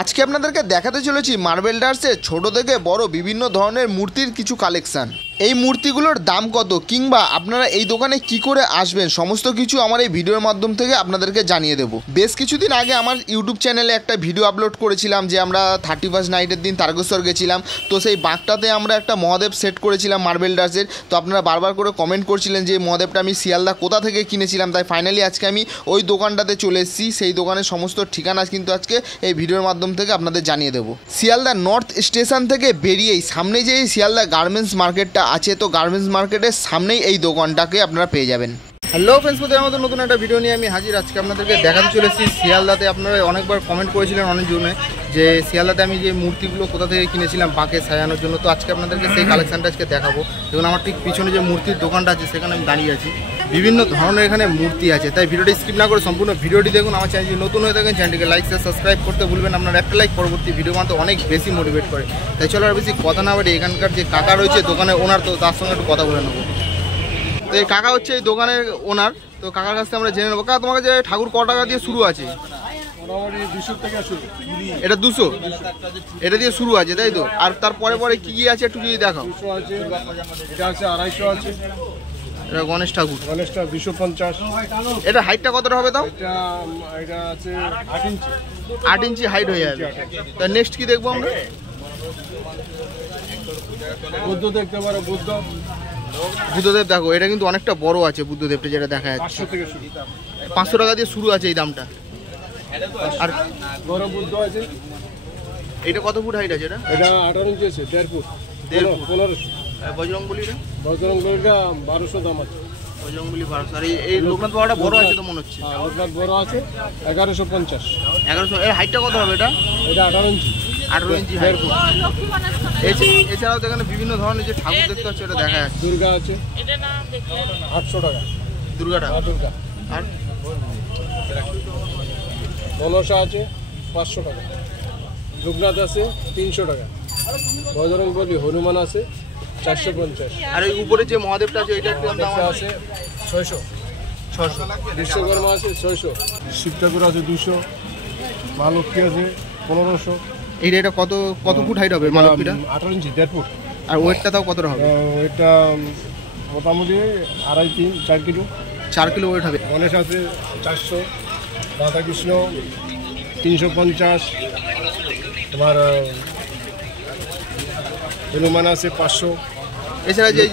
আজকে আপনাদেরকে দেখাতে চলেছি মার্বেলডার্সের ছোট থেকে বড় বিভিন্ন ধরনের মূর্তির কিছু কালেকশন। এই মূর্তিগুলোর দাম কত কিংবা আপনারা এই দোকানে কি করে আসবেন সমস্ত কিছু আমার এই ভিডিওর মাধ্যম থেকে আপনাদেরকে জানিয়ে দেবো। বেশ কিছুদিন আগে আমার ইউটিউব চ্যানেলে একটা ভিডিও আপলোড করেছিলাম যে আমরা 31 নাইটের দিন তারকেশ্বর গেছিলাম, তো সেই বাঁকটাতে আমরা একটা মহাদেব সেট করেছিলাম মার্বেলডার্সের। তো আপনারা বারবার করে কমেন্ট করছিলেন যে মহাদেবটা আমি শিয়ালদা কোথা থেকে কিনেছিলাম, তাই ফাইনালি আজকে আমি ওই দোকানটাতে চলে এসেছি। সেই দোকানের সমস্ত ঠিকানা কিন্তু আজকে এই ভিডিওর মাধ্যম থেকে আপনাদের জানিয়ে দেবো। শিয়ালদা নর্থ স্টেশন থেকে বেরিয়েই সামনে যে শিয়ালদা গার্মেন্টস মার্কেটটা আছে, তো গার্মেন্টস মার্কেটের সামনেই এই দোকানটাকে আপনারা পেয়ে যাবেন। হ্যালো ফ্রেন্ডস, প্রতিদিনের মতো নতুন একটা ভিডিও নিয়ে আমি হাজির। আজকে আপনাদেরকে দেখাতে চলেছি শিয়ালদাতে। আপনারা অনেকবার কমেন্ট করেছিলেন অনেকজনে যে শিয়ালদাতে আমি যে মূর্তিগুলো কোথা থেকে কিনেছিলাম বাঁকে সাজানোর জন্য, তো আজকে আপনাদেরকে সেই কালেকশানটা আজকে দেখাবো। দেখুন আমার ঠিক পিছনে যে মূর্তির দোকানটা আছে সেখানে আমি দাঁড়িয়ে আছি। বিভিন্ন ধরনের এখানে মূর্তি আছে, তাই ভিডিওটি স্কিপ না করে সম্পূর্ণ ভিডিওটি দেখুন। আমার চ্যানেল যদি নতুন হয়ে থাকেন চ্যানেলটিকে লাইক শেয়ার সাবস্ক্রাইব করতে ভুলবেন। আপনার একটা লাইক পরবর্তী ভিডিও বানাতে অনেক বেশি মোটিভেট করে। তাই চলো আর বেশি কথা না বাড়ি এখানকার যে কাকা রয়েছে দোকানের ওনার, তো তার সঙ্গে একটু কথা বলে নেবো। তো এই কাকা হচ্ছে এই দোকানের ওনার, তো কাকার কাছ থেকে আমরা জেনে নেবো। কাকা, তোমাকে যে ঠাকুর ক টাকা দিয়ে শুরু আছে? এটা 200, এটা দিয়ে শুরু আছে তাই তো? আর তারপরে পরে কি কি আছে একটু যদি দেখাও। এটা আছে 250 আছে। এটা গণেশ ঠাকুর, গণেশটা 250। এটা হাইটটা কতটা হবে তাও? এটা আছে 8 ইঞ্চি। 8 ইঞ্চি হাইট হয়ে যাবে। তা নেক্সট কি দেখবো আমরা? বুদ্ধ দেখতে পারো। বুদ্ধদেব দেখো, এটা কিন্তু অনেকটা বড় আছে বুদ্ধদেবটা, যেটা দেখা যাচ্ছে 500 টাকা দিয়ে শুরু আছে এই দামটা। আর বড় বুদ্ধ আছে। এটা কত ফুট হাইট আছে? এটা 18 ইঞ্চি আছে, 1.5 ফুট। 1500। বজরংবলীটা? বজরংবলীটা 1200 দাম আছে। বজরংবলী 1200। আর এই লোকনাথ বাবাটা বড় আছে তো মনে হচ্ছে? লোকনাথ বড় আছে 1150। 1100। এর হাইটটা কত হবে এটা? এটা 18 ইঞ্চি। 18 ইঞ্চি হাইট। এছাড়াও এখানে বিভিন্ন ধরনের যে ঠাকুর দেখতে পাচ্ছ এটা দেখা যাচ্ছে। দুর্গা আছে 800 টাকা। দুর্গাটা? দুর্গা। আর মনসা আছে 500 টাকা। লোকনাথ আছে 300 টাকা। বজরংবলী হনুমান আছে 450। আর এই উপরে যে মহাদেবটা আছে এটা কি দাম আছে? 600। বিশ্বকর্মা আছে 600। শিব ঠাকুর আছে 200। মা লক্ষ্মী আছে 1500। এটা কত ফুট হাইট হবে মা লক্ষ্মীটা? 18 ইঞ্চি, 1.5 ফুট। আর ওয়েটটা তাও কতটা হবে? ওয়েটটা মোটামুটি 2.5-3-4 কিলো। 4 কিলো ওয়েট হবে। গণেশ আছে 400। রাধাকৃষ্ণ 350। তোমার হনুমান আছে 500। এছাড়া যে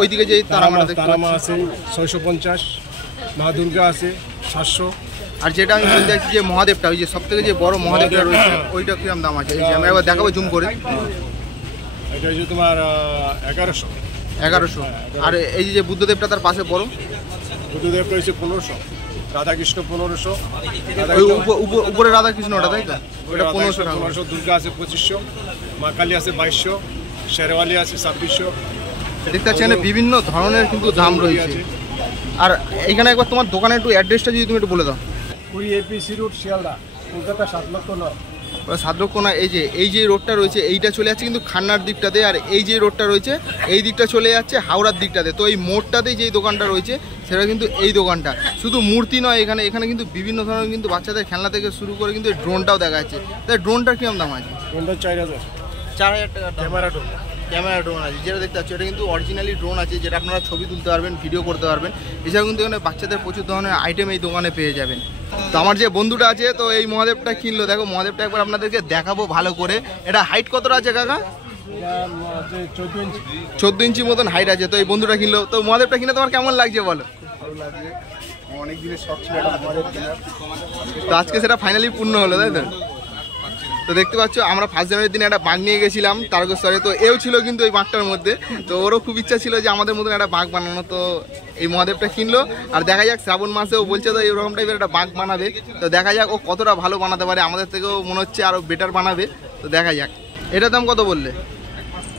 ওইদিকে যে তারামা আছে 650। মা দুর্গা আছে 700। আর যেটা আমি বলতে চাইছি যে মহাদেবটা, ওই যে সব থেকে যে বড় মহাদেবটা রয়েছে ওইটা কিরকম দাম আছে? আমি একবার দেখাবো জুম করে। এটা হচ্ছে তোমার 1100। 1100। আর এই যে বুদ্ধদেবটা তার পাশে বড়, বুদ্ধদেবটা হচ্ছে 1500। রাধাকৃষ্ণ 1500। উপরে রাধাকৃষ্ণ ওটা তাই তো? ওটা 1500। দুর্গা আছে 2500। মা কালী আছে 2200। শেরওয়ালি আছে 2600। দেখতে পাচ্ছি এখানে বিভিন্ন ধরনের কিন্তু দাম রয়েছে। আর এখানে একবার তোমার দোকানের একটু অ্যাড্রেসটা যদি তুমি একটু বলে দাও। 20 APC রোড শিয়ালদা, কলকাতা 7,09,। 7,09,। এই যে রোডটা রয়েছে এইটা চলে যাচ্ছে কিন্তু খান্নার দিকটাতে, আর এই যে রোডটা রয়েছে এই দিকটা চলে যাচ্ছে হাওড়ার দিকটাতে। তো এই মোড়টাতেই যেই দোকানটা রয়েছে সেটা কিন্তু এই দোকানটা। শুধু মূর্তি নয়, এখানে কিন্তু বিভিন্ন ধরনের কিন্তু বাচ্চাদের খেলনা থেকে শুরু করে কিন্তু ড্রোনটাও দেখা যাচ্ছে। তাই ড্রোনটার কিরকম দাম আছে? ড্রোনটা 4000 টাকা। ক্যামেরা ড্রোন আছে যেটা দেখতে পাচ্ছি, এটা কিন্তু অরিজিনালি ড্রোন আছে, যেটা আপনারা ছবি তুলতে পারবেন, ভিডিও করতে পারবেন। এছাড়াও কিন্তু এখানে বাচ্চাদের প্রচুর ধরনের আইটেম এই দোকানে পেয়ে যাবেন। তো আমার যে বন্ধুটা আছে তো এই মহাদেবটা কিনলো, দেখো মহাদেবটা একবার আপনাদেরকে দেখাবো ভালো করে। এটা হাইট কতটা আছে কাকা? 14 ইঞ্চি মতন হাইট আছে। তো এই বন্ধুটা কিনলো। তো মহাদেবটা কিনে তোমার কেমন লাগছে বলো? ভালো লাগছে। অনেক দিনের শখ ছিল একটা মহাদেব কেনার, তো আজকে সেটা ফাইনালি পূর্ণ হলো তাই তো? তো দেখতে পাচ্ছ আমরা 1 জানুয়ারির দিনে একটা বাঘ নিয়ে গেছিলাম তারকেশ্বরে, তো এও ছিল কিন্তু এই বাঘটার মধ্যে। তো ওরও খুব ইচ্ছা ছিল যে আমাদের মতন একটা বাঘ বানানো, তো এই মহাদেবটা কিনলো। আর দেখা যাক শ্রাবণ মাসেও বলছে তো এরকম টাইপের একটা বাঘ বানাবে, তো দেখা যাক ও কতটা ভালো বানাতে পারে। আমাদের থেকেও মনে হচ্ছে আরও বেটার বানাবে, তো দেখা যাক। এটার দাম কত বললে?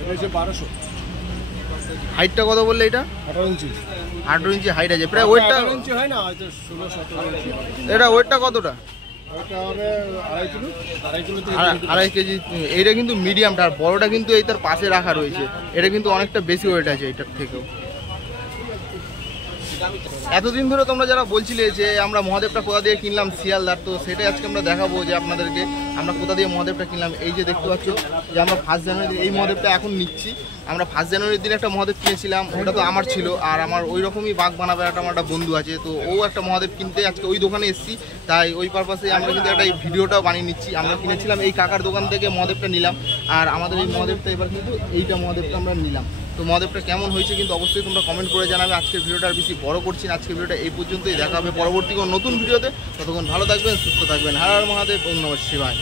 1200। হাইটটা কত বললে? এটা 18 ইঞ্চি। 18 ইঞ্চি হাইট আছে প্রায়। ওয়েটটা হয় না, হয়তো 16-17 ইঞ্চি। এটা ওয়েটটা কতটা? আড়াই কেজি। এইটা কিন্তু মিডিয়ামটা, আর বড়টা কিন্তু এই তার পাশে রাখা রয়েছে। এটা কিন্তু অনেকটা বেশি ওয়েট আছে এইটার থেকেও। এতদিন ধরে তোমরা যারা বলছিলে যে আমরা মহাদেবটা কোথা দিয়ে কিনলাম শিয়ালদার, তো সেটাই আজকে আমরা দেখাবো যে আপনাদেরকে আমরা কোথা দিয়ে মহাদেবটা কিনলাম। এই যে দেখতে পাচ্ছ যে আমরা 1 জানুয়ারি এই মহাদেবটা এখন নিচ্ছি। আমরা 1 জানুয়ারির দিন একটা মহাদেব কিনেছিলাম, ওটা তো আমার ছিল, আর আমার ওই রকমই বাঘ বানাবে আমার একটা বন্ধু আছে, তো ও একটা মহাদেব কিনতে আজকে ওই দোকানে এসেছি। তাই ওই পারপাসে আমরা কিন্তু একটা এই ভিডিওটাও বানিয়ে নিচ্ছি। আমরা কিনেছিলাম এই কাকার দোকান থেকে মহাদেবটা নিলাম, আর আমাদের এই মহাদেবটা এবার কিন্তু এইটা মহাদেবটা আমরা নিলাম। তো মহাদেবটা কেমন হয়েছে কিন্তু অবশ্যই তোমরা কমেন্ট করে জানাবে। আজকের ভিডিওটা আর বেশি বড় করছি না, আজকের ভিডিওটা এই পর্যন্তই। দেখা হবে পরবর্তী কোনো নতুন ভিডিওতে। ততক্ষণ ভালো থাকবেন, সুস্থ থাকবেন। হর হর মহাদেব, ওম নমঃ শিবায়।